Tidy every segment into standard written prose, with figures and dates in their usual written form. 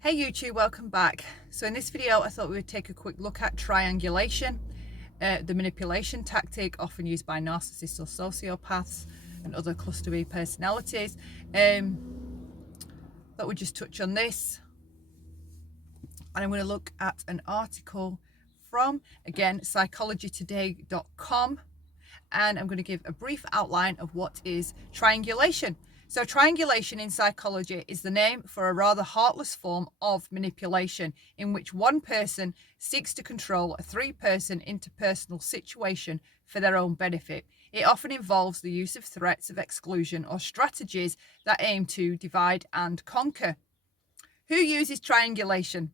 Hey YouTube, welcome back. So in this video I thought we would take a quick look at triangulation, the manipulation tactic often used by narcissists or sociopaths and other cluster B personalities. Thought we'd just touch on this, and I'm going to look at an article from, again, psychologytoday.com, and I'm going to give a brief outline of what is triangulation. So triangulation in psychology is the name for a rather heartless form of manipulation in which one person seeks to control a three-person interpersonal situation for their own benefit. It often involves the use of threats of exclusion or strategies that aim to divide and conquer. Who uses triangulation?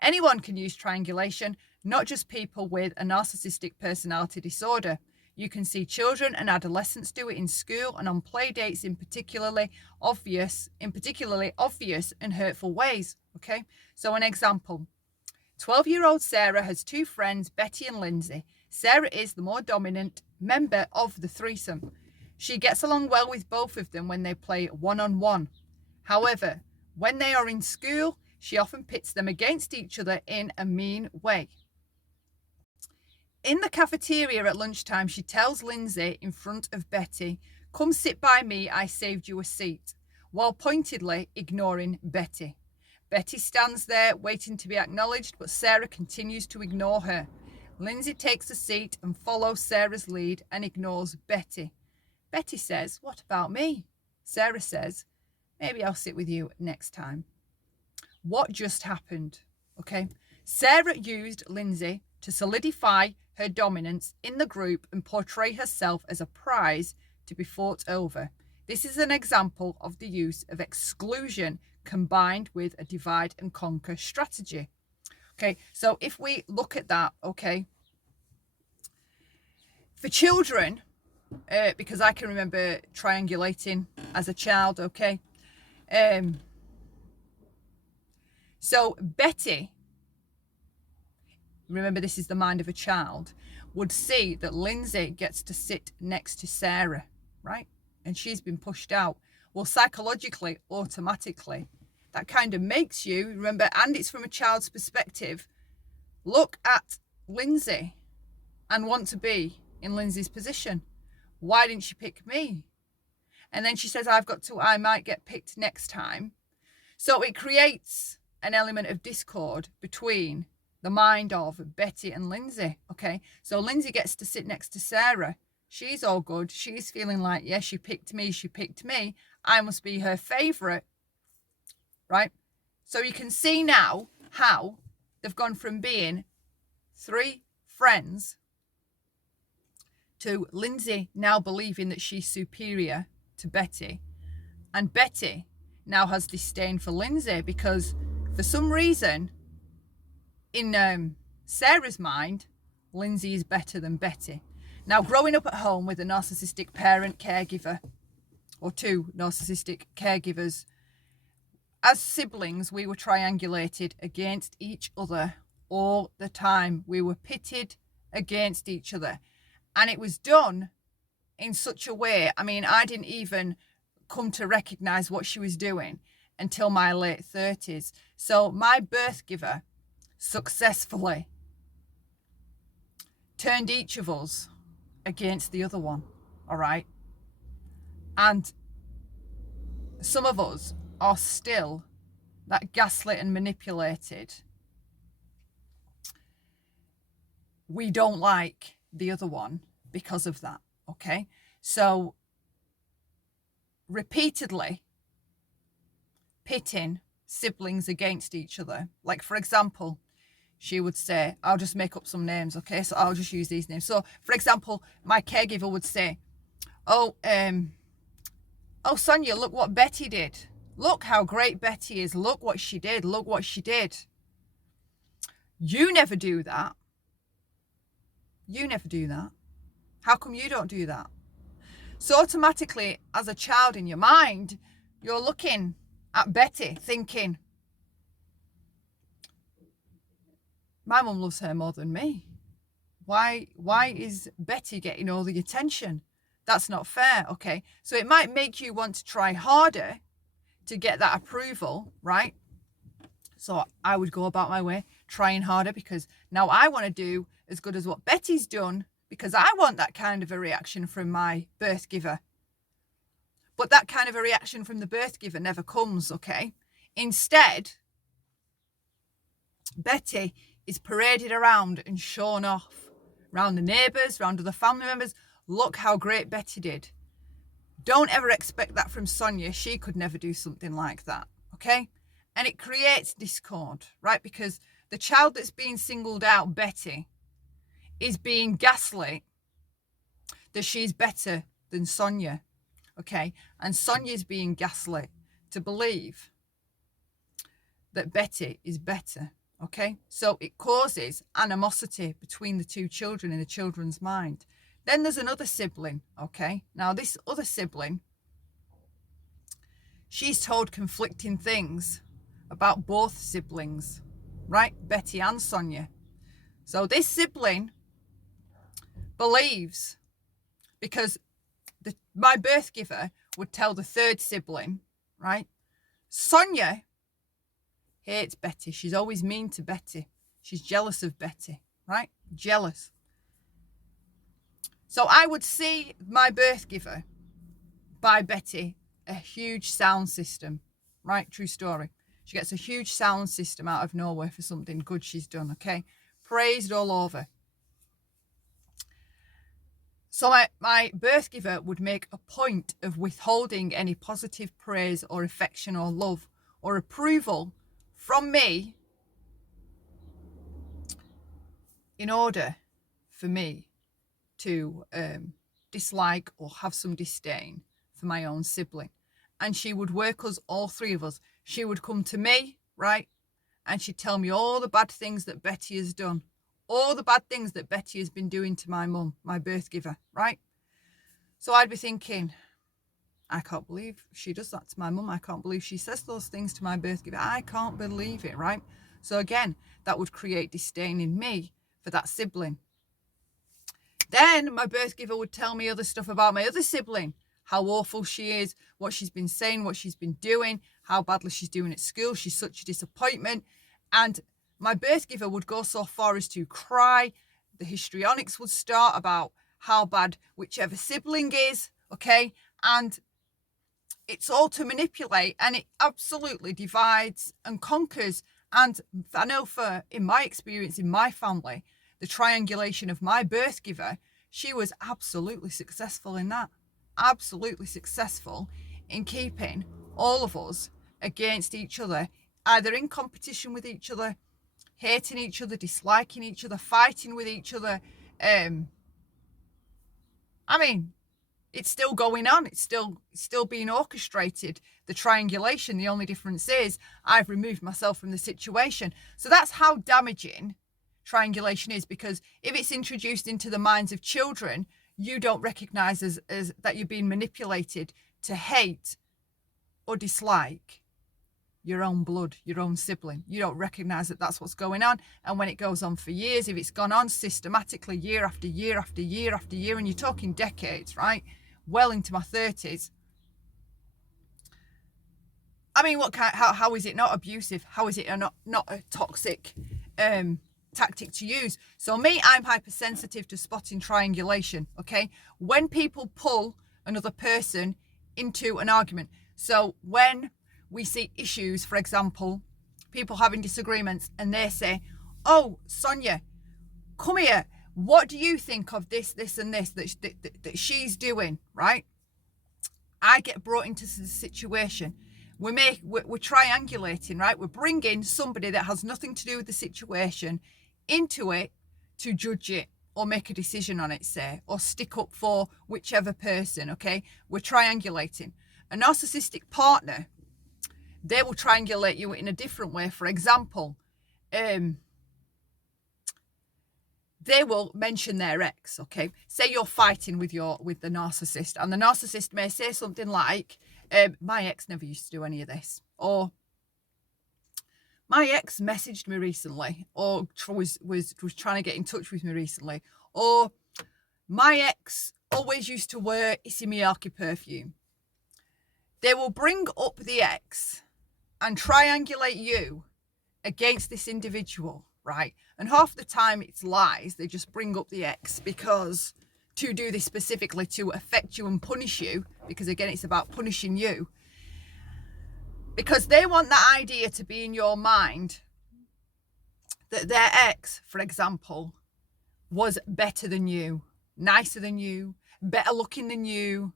Anyone can use triangulation, not just people with a narcissistic personality disorder. You can see children and adolescents do it in school and on play dates in particularly obvious and hurtful ways. Okay, so an example. 12-year-old Sarah has two friends, Betty and Lindsay. Sarah is the more dominant member of the threesome. She gets along well with both of them when they play one-on-one. However, when they are in school, she often pits them against each other in a mean way. In the cafeteria at lunchtime, she tells Lindsay in front of Betty, "Come sit by me, I saved you a seat," while pointedly ignoring Betty. Betty stands there waiting to be acknowledged, but Sarah continues to ignore her. Lindsay takes a seat and follows Sarah's lead and ignores Betty. Betty says, "What about me?" Sarah says, "Maybe I'll sit with you next time." What just happened? Okay, Sarah used Lindsay to solidify her dominance in the group and portray herself as a prize to be fought over. This is an example of the use of exclusion combined with a divide and conquer strategy. Okay, so if we look at that, okay, for children, because I can remember triangulating as a child, okay, so Betty, remember this is the mind of a child, would see that Lindsay gets to sit next to Sarah, right? And she's been pushed out. Well, psychologically, automatically, that kind of makes you, remember, and it's from a child's perspective, look at Lindsay and want to be in Lindsay's position. Why didn't she pick me? And then she says, I might get picked next time. So it creates an element of discord between the mind of Betty and Lindsay. Okay, so Lindsay gets to sit next to Sarah. She's all good. She's feeling like, yeah, she picked me. I must be her favorite, right? So you can see now how they've gone from being three friends to Lindsay now believing that she's superior to Betty, and Betty now has disdain for Lindsay because for some reason in Sarah's mind, Lindsay is better than Betty. Now, growing up at home with a narcissistic parent caregiver, or two narcissistic caregivers, as siblings, we were triangulated against each other all the time. We were pitted against each other. And it was done in such a way, I mean, I didn't even come to recognize what she was doing until my late 30s. So my birth giver successfully turned each of us against the other one, all right? And some of us are still that gaslit and manipulated. We don't like the other one because of that, okay? So repeatedly pitting siblings against each other. Like, for example, she would say, I'll just make up some names, okay? So I'll just use these names. So, for example, my caregiver would say, oh, Sonia, look what Betty did. Look how great Betty is. Look what she did. Look what she did. You never do that. You never do that. How come you don't do that? So automatically, as a child in your mind, you're looking at Betty thinking, my mum loves her more than me. Why is Betty getting all the attention? That's not fair, okay? So it might make you want to try harder to get that approval, right? So I would go about my way trying harder, because now I want to do as good as what Betty's done, because I want that kind of a reaction from my birth giver. But that kind of a reaction from the birth giver never comes, okay? Instead, Betty is paraded around and shown off around the neighbours, around other family members. Look how great Betty did. Don't ever expect that from Sonia. She could never do something like that, okay? And it creates discord, right? Because the child that's being singled out, Betty, is being gaslit that she's better than Sonia, okay? And Sonia's being gaslit to believe that Betty is better, okay? So it causes animosity between the two children in the children's mind. Then there's another sibling, okay? Now this other sibling, she's told conflicting things about both siblings, right? Betty and Sonia. So this sibling believes, because my birth giver would tell the third sibling, right? Sonia hates Betty. She's always mean to Betty. She's jealous of Betty, right? Jealous. So I would see my birth giver buy Betty a huge sound system, right? True story. She gets a huge sound system out of nowhere for something good she's done, okay? Praised all over. So my birth giver would make a point of withholding any positive praise or affection or love or approval from me in order for me to dislike or have some disdain for my own sibling. And she would work us, all three of us. She would come to me, right? And she'd tell me all the bad things that Betty has done. All the bad things that Betty has been doing to my mum, my birth giver, right? So I'd be thinking, I can't believe she does that to my mum. I can't believe she says those things to my birth giver. I can't believe it, right? So again, that would create disdain in me for that sibling. Then my birth giver would tell me other stuff about my other sibling, how awful she is, what she's been saying, what she's been doing, how badly she's doing at school. She's such a disappointment. And my birth giver would go so far as to cry. The histrionics would start about how bad whichever sibling is, okay? And it's all to manipulate, and it absolutely divides and conquers. And I know in my experience, in my family, the triangulation of my birth giver, she was absolutely successful in that. Absolutely successful in keeping all of us against each other, either in competition with each other, hating each other, disliking each other, fighting with each other. I mean, it's still going on. It's still being orchestrated. The triangulation, the only difference is I've removed myself from the situation. So that's how damaging triangulation is, because if it's introduced into the minds of children, you don't recognize as that you're being manipulated to hate or dislike your own blood, your own sibling. You don't recognize that that's what's going on. And when it goes on for years, if it's gone on systematically year after year after year after year, and you're talking decades, right? Well into my 30s. I mean, how is it not abusive? How is it not a toxic tactic to use? So me, I'm hypersensitive to spotting triangulation, okay? When people pull another person into an argument. So when we see issues, for example, people having disagreements, and they say, oh, Sonia, come here. What do you think of this, and this that she's doing, right? I get brought into the situation. We're triangulating, right? We're bringing somebody that has nothing to do with the situation into it to judge it or make a decision on it, say, or stick up for whichever person, okay? We're triangulating. A narcissistic partner, they will triangulate you in a different way. For example, they will mention their ex, okay? Say you're fighting with the narcissist, and the narcissist may say something like, my ex never used to do any of this, or my ex messaged me recently, or was trying to get in touch with me recently, or my ex always used to wear Issey Miyake perfume. They will bring up the ex and triangulate you against this individual, right? And half the time it's lies. They just bring up the ex because to do this specifically to affect you and punish you, because again, it's about punishing you. Because they want that idea to be in your mind that their ex, for example, was better than you, nicer than you, better looking than you,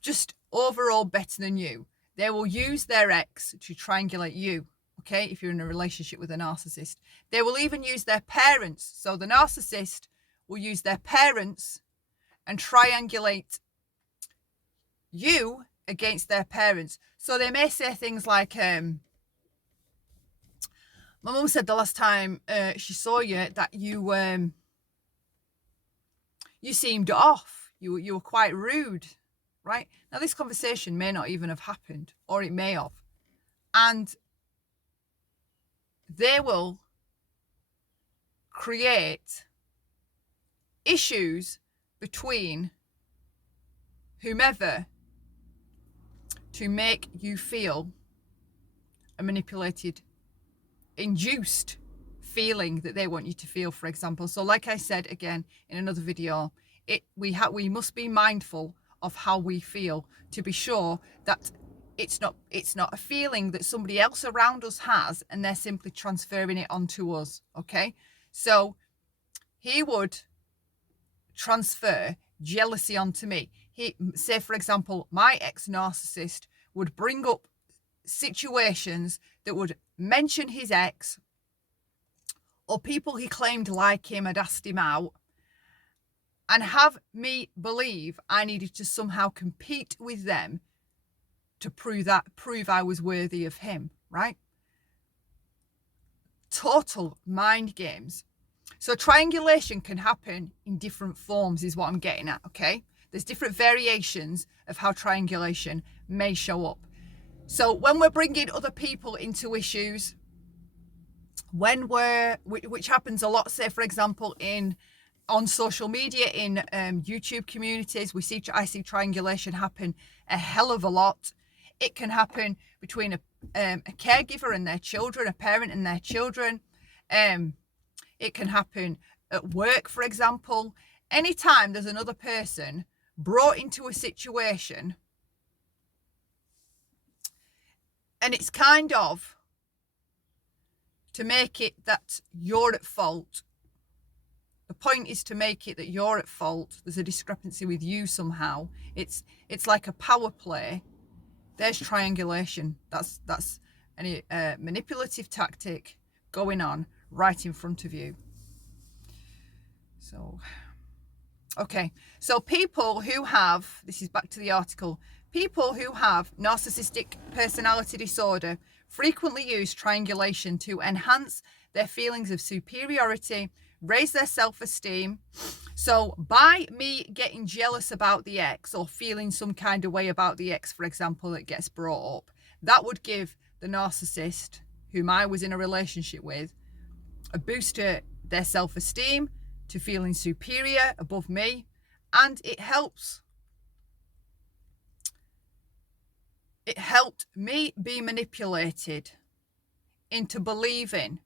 just overall better than you. They will use their ex to triangulate you, okay, if you're in a relationship with a narcissist. They will even use their parents. So the narcissist will use their parents and triangulate you against their parents. So they may say things like, my mum said the last time she saw you that you seemed off. You were quite rude, right? Now this conversation may not even have happened, or it may have. And they will create issues between whomever to make you feel a manipulated, induced feeling that they want you to feel, for example. So like I said again in another video, we must be mindful of how we feel to be sure that it's not a feeling that somebody else around us has and they're simply transferring it onto us, okay? So he would transfer jealousy onto me. He, say for example, my ex-narcissist would bring up situations that would mention his ex or people he claimed like him had asked him out and have me believe I needed to somehow compete with them to prove I was worthy of him, right? Total mind games. So triangulation can happen in different forms is what I'm getting at, okay? There's different variations of how triangulation may show up. So when we're bringing other people into issues, which happens a lot, say for example on social media, in YouTube communities, I see triangulation happen a hell of a lot. It can happen between a caregiver and their children, a parent and their children. It can happen at work, for example. Anytime there's another person brought into a situation, and it's kind of to make it that you're at fault. The point is to make it that you're at fault. There's a discrepancy with you somehow. It's like a power play. There's triangulation. That's a manipulative tactic going on right in front of you. So, okay. So people who have, this is back to the article, people who have narcissistic personality disorder frequently use triangulation to enhance their feelings of superiority, raise their self-esteem. So by me getting jealous about the ex or feeling some kind of way about the ex, for example, that gets brought up, that would give the narcissist whom I was in a relationship with a boost to their self-esteem, to feeling superior above me, and it helped me be manipulated into believing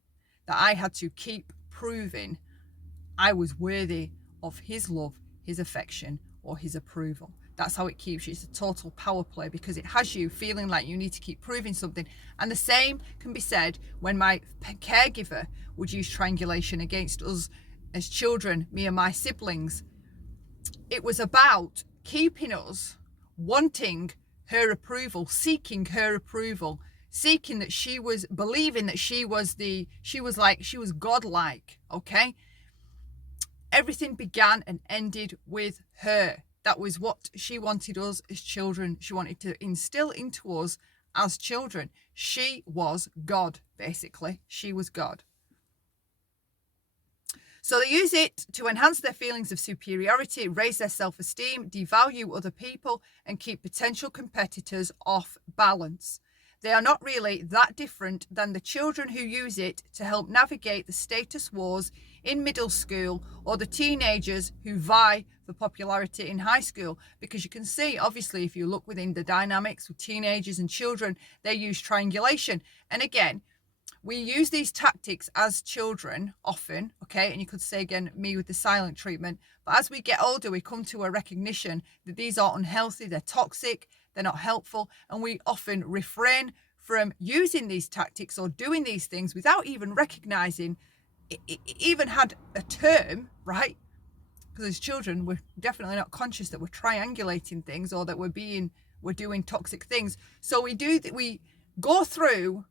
that I had to keep proving I was worthy of his love, his affection, or his approval. That's how it keeps you. It's a total power play because it has you feeling like you need to keep proving something. And the same can be said when my caregiver would use triangulation against us as children, me and my siblings. It was about keeping us wanting her approval, seeking her approval, seeking that she was, believing that she was godlike, okay? Everything began and ended with her. That was what she wanted us as children. She wanted to instill into us as children. She was God, basically. She was God. So they use it to enhance their feelings of superiority, raise their self-esteem, devalue other people, and keep potential competitors off balance. They are not really that different than the children who use it to help navigate the status wars in middle school, or the teenagers who vie for popularity in high school. Because you can see, obviously, if you look within the dynamics with teenagers and children, they use triangulation. And again, we use these tactics as children often, okay? And you could say again, me with the silent treatment. But as we get older, we come to a recognition that these are unhealthy, they're toxic, they're not helpful. And we often refrain from using these tactics or doing these things without even recognizing it even had a term, right? Because as children, we're definitely not conscious that we're triangulating things or that we're doing toxic things. So we go through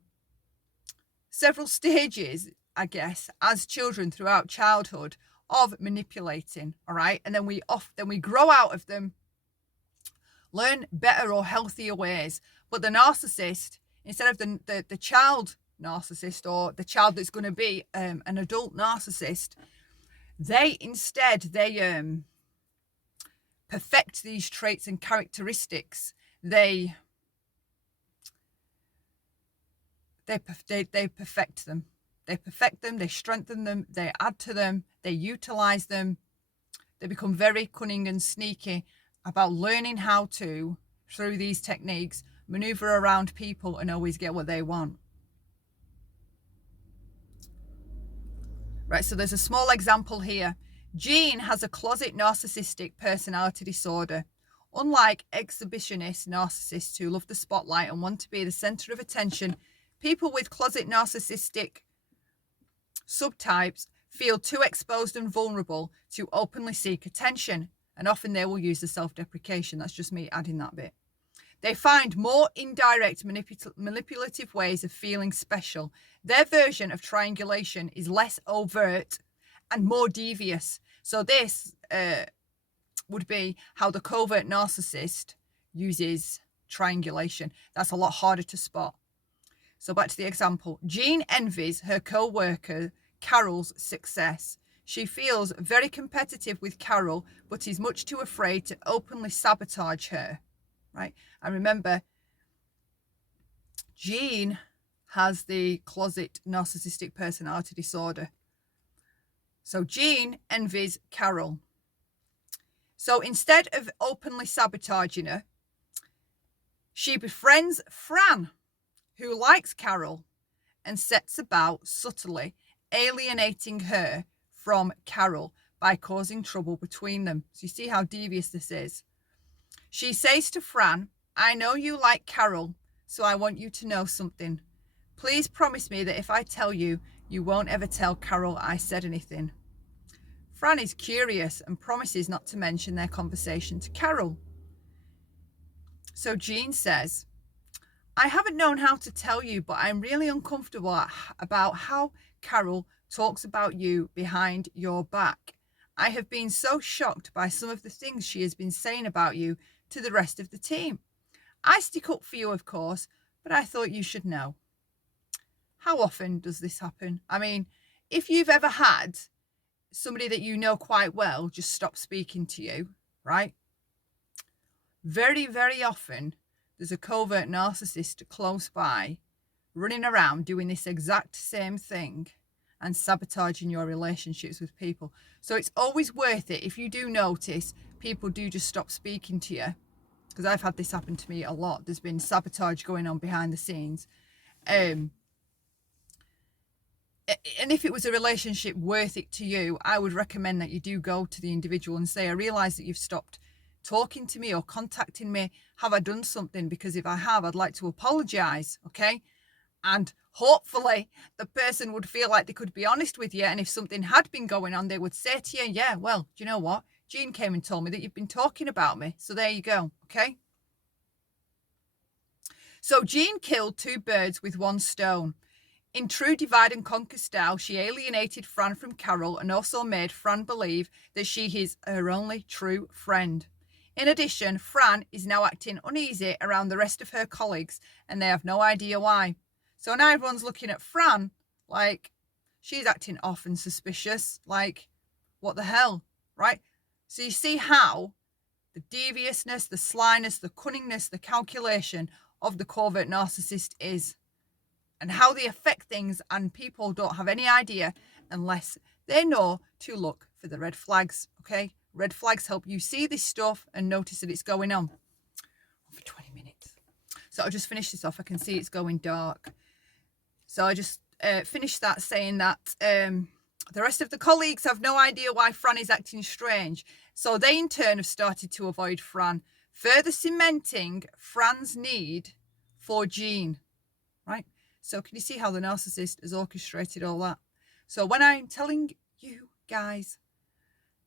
several stages, I guess, as children throughout childhood of manipulating, all right? And then we grow out of them, learn better or healthier ways. But the narcissist, instead of the child narcissist, or the child that's going to be an adult narcissist, they perfect these traits and characteristics. They perfect them. They perfect them, they strengthen them, they add to them, they utilize them. They become very cunning and sneaky about learning how to, through these techniques, maneuver around people and always get what they want. Right, so there's a small example here. Jean has a closet narcissistic personality disorder. Unlike exhibitionist narcissists who love the spotlight and want to be the center of attention, people with closet narcissistic subtypes feel too exposed and vulnerable to openly seek attention, and often they will use the self-deprecation. That's just me adding that bit. They find more indirect manipulative ways of feeling special. Their version of triangulation is less overt and more devious. So this would be how the covert narcissist uses triangulation. That's a lot harder to spot. So back to the example. Jean envies her co-worker Carol's success. She feels very competitive with Carol, but is much too afraid to openly sabotage her. Right? And remember, Jean has the closet narcissistic personality disorder. So Jean envies Carol. So instead of openly sabotaging her, she befriends Fran, who likes Carol, and sets about subtly alienating her from Carol by causing trouble between them. So you see how devious this is. She says to Fran, I know you like Carol, so I want you to know something. Please promise me that if I tell you, you won't ever tell Carol I said anything. Fran is curious and promises not to mention their conversation to Carol. So Jean says, I haven't known how to tell you, but I'm really uncomfortable about how Carol talks about you behind your back. I have been so shocked by some of the things she has been saying about you to the rest of the team. I stick up for you, of course, but I thought you should know. How often does this happen? I mean, if you've ever had somebody that you know quite well just stop speaking to you, right? Very, very often there's a covert narcissist close by running around doing this exact same thing and sabotaging your relationships with people. So it's always worth it if you do notice people do just stop speaking to you, because I've had this happen to me a lot. There's been sabotage going on behind the scenes. And if it was a relationship worth it to you, I would recommend that you do go to the individual and say, I realise that you've stopped talking to me or contacting me. Have I done something? Because if I have, I'd like to apologise, okay? And hopefully the person would feel like they could be honest with you. And if something had been going on, they would say to you, yeah, well, do you know what? Jean came and told me that you've been talking about me. So there you go, okay? So Jean killed two birds with one stone. In true divide and conquer style, she alienated Fran from Carol and also made Fran believe that she is her only true friend. In addition, Fran is now acting uneasy around the rest of her colleagues, and they have no idea why. So now everyone's looking at Fran like she's acting off and suspicious, like, what the hell, right? So you see how the deviousness, the slyness, the cunningness, the calculation of the covert narcissist is and how they affect things, and people don't have any idea unless they know to look for the red flags, okay? Red flags help you see this stuff and notice that it's going on. For 20 minutes. So I'll just finish this off. I can see it's going dark. So I just finished that saying that the rest of the colleagues have no idea why Fran is acting strange. So they in turn have started to avoid Fran, further cementing Fran's need for Jean, right? So can you see how the narcissist has orchestrated all that? So when I'm telling you guys,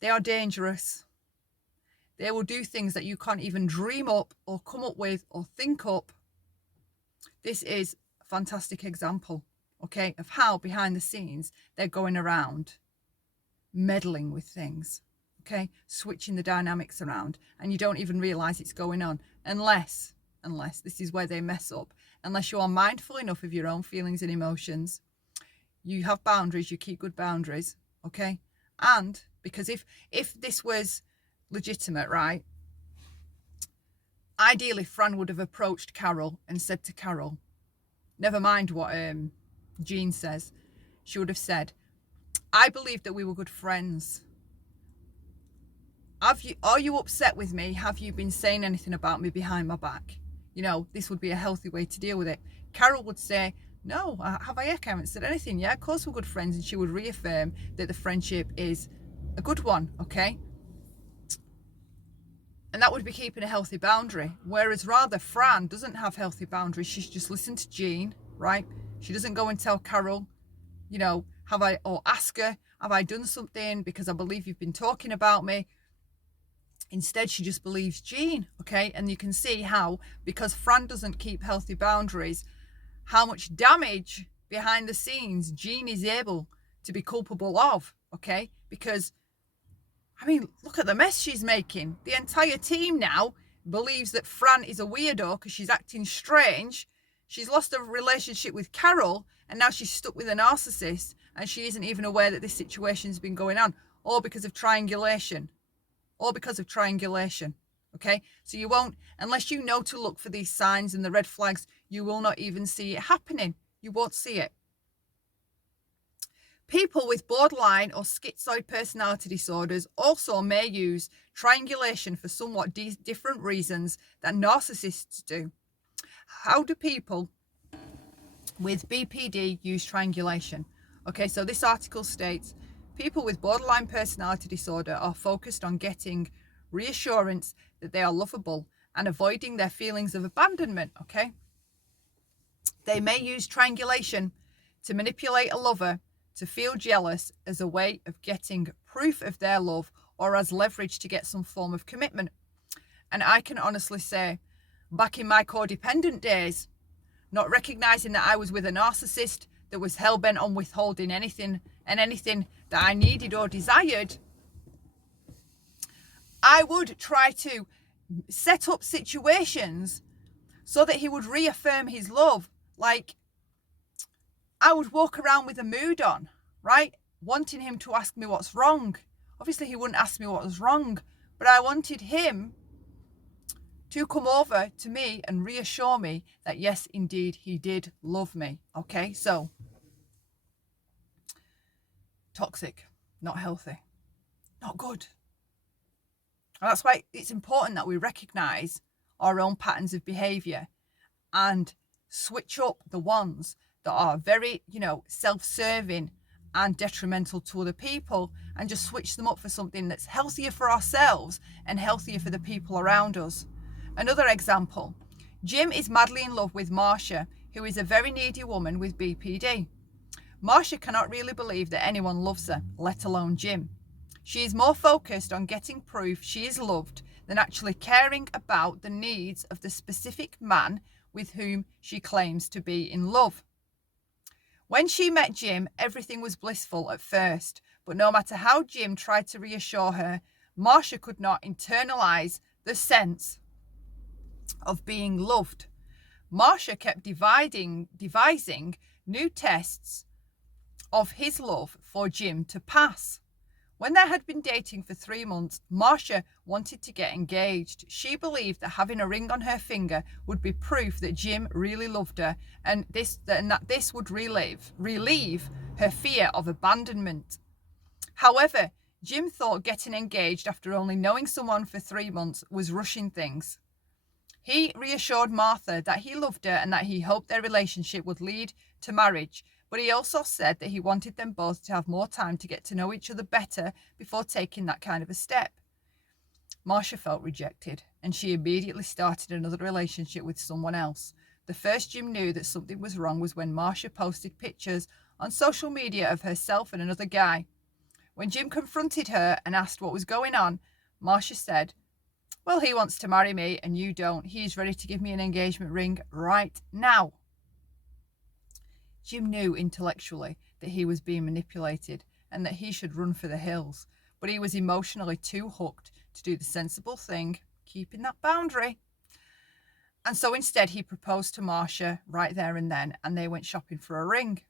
they are dangerous. They will do things that you can't even dream up or come up with or think up. This is a fantastic example, okay, of how behind the scenes they're going around meddling with things, okay, switching the dynamics around, and you don't even realize it's going on unless this is where they mess up. Unless you are mindful enough of your own feelings and emotions, you have boundaries, you keep good boundaries, okay? And because if this was legitimate, right, ideally Fran would have approached Carol and said to Carol, never mind what Jean says, she would have said, I believe that we were good friends. Are you upset with me? Have you been saying anything about me behind my back? You know, this would be a healthy way to deal with it. Carol would say, no, I haven't said anything. Yeah, of course we're good friends. And she would reaffirm that the friendship is a good one, okay? And that would be keeping a healthy boundary. Whereas rather Fran doesn't have healthy boundaries. She's just listened to Jean, right? She doesn't go and tell Carol, you know, or ask her, have I done something because I believe you've been talking about me? Instead, she just believes Jean, okay? And you can see how, because Fran doesn't keep healthy boundaries, how much damage behind the scenes Jean is able to be culpable of, okay? Because, I mean, look at the mess she's making. The entire team now believes that Fran is a weirdo because she's acting strange. She's lost a relationship with Carol, and now she's stuck with a narcissist, and she isn't even aware that this situation's been going on, all because of triangulation. Okay, so you won't, unless you know to look for these signs and the red flags, you will not even see it happening. You won't see it. People with borderline or schizoid personality disorders also may use triangulation for somewhat different reasons that narcissists do. How do people with BPD use triangulation? Okay, so this article states, people with borderline personality disorder are focused on getting reassurance that they are lovable and avoiding their feelings of abandonment, okay? They may use triangulation to manipulate a lover to feel jealous as a way of getting proof of their love or as leverage to get some form of commitment. And I can honestly say, back in my codependent days, not recognizing that I was with a narcissist that was hell-bent on withholding anything that I needed or desired, I would try to set up situations so that he would reaffirm his love. Like, I would walk around with a mood on, right? Wanting him to ask me what's wrong. Obviously, he wouldn't ask me what was wrong, but I wanted him to come over to me and reassure me that, yes, indeed, he did love me. Okay, so toxic, not healthy, not good. And that's why it's important that we recognize our own patterns of behavior and switch up the ones that are very, self-serving and detrimental to other people, and just switch them up for something that's healthier for ourselves and healthier for the people around us. Another example, Jim is madly in love with Marcia, who is a very needy woman with BPD. Marcia cannot really believe that anyone loves her, let alone Jim. She is more focused on getting proof she is loved than actually caring about the needs of the specific man with whom she claims to be in love. When she met Jim, everything was blissful at first, but no matter how Jim tried to reassure her, Marcia could not internalize the sense of being loved. Marcia kept devising new tests of his love for Jim to pass. When they had been dating for 3 months, Marcia wanted to get engaged. She believed that having a ring on her finger would be proof that Jim really loved her, and that this would relieve her fear of abandonment. However, Jim thought getting engaged after only knowing someone for 3 months was rushing things. He reassured Martha that he loved her and that he hoped their relationship would lead to marriage, but he also said that he wanted them both to have more time to get to know each other better before taking that kind of a step. Marcia felt rejected, and she immediately started another relationship with someone else. The first Jim knew that something was wrong was when Marcia posted pictures on social media of herself and another guy. When Jim confronted her and asked what was going on, Marcia said, "Well, he wants to marry me and you don't. He's ready to give me an engagement ring right now." Jim knew intellectually that he was being manipulated and that he should run for the hills, but he was emotionally too hooked to do the sensible thing, keeping that boundary. And so instead he proposed to Marcia right there and then, and they went shopping for a ring.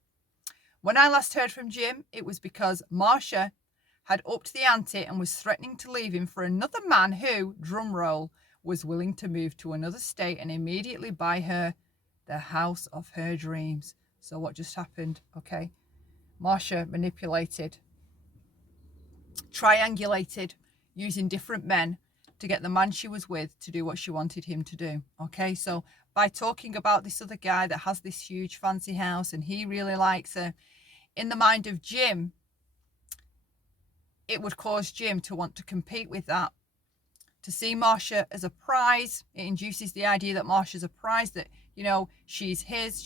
When I last heard from Jim, it was because Marcia had upped the ante and was threatening to leave him for another man who, drumroll, was willing to move to another state and immediately buy her the house of her dreams. So what just happened? Okay. Marcia manipulated, triangulated, using different men to get the man she was with to do what she wanted him to do. Okay, so by talking about this other guy that has this huge fancy house and he really likes her, in the mind of Jim, it would cause Jim to want to compete with that, to see Marcia as a prize. It induces the idea that Marcia's a prize, that, you know, she's his,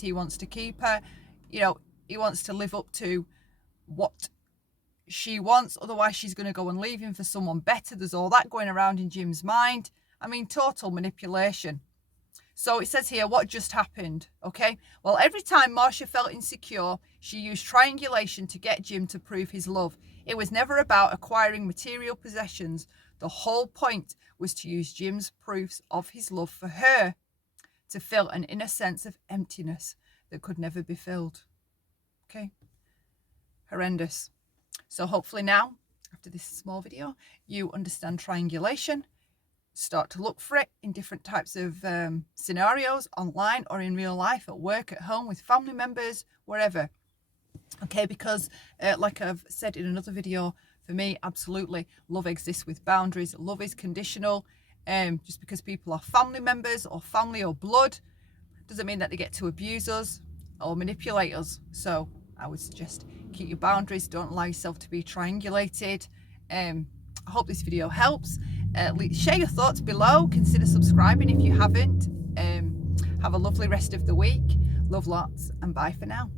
he wants to keep her, you know, he wants to live up to what she wants, otherwise she's going to go and leave him for someone better. There's all that going around in Jim's mind. I mean, total manipulation. So it says here, what just happened? Okay, well, every time Marcia felt insecure, she used triangulation to get Jim to prove his love. It was never about acquiring material possessions. The whole point was to use Jim's proofs of his love for her to fill an inner sense of emptiness that could never be filled. Okay, horrendous. So hopefully now, after this small video, you understand triangulation. Start to look for it in different types of scenarios, online or in real life, at work, at home, with family members, wherever. Okay, because like I've said in another video, for me, absolutely, love exists with boundaries. Love is conditional. Just because people are family members or family or blood doesn't mean that they get to abuse us or manipulate us. So I would suggest keep your boundaries. Don't allow yourself to be triangulated. I hope this video helps. Share your thoughts below. Consider subscribing if you haven't. Have a lovely rest of the week. Love lots, and bye for now.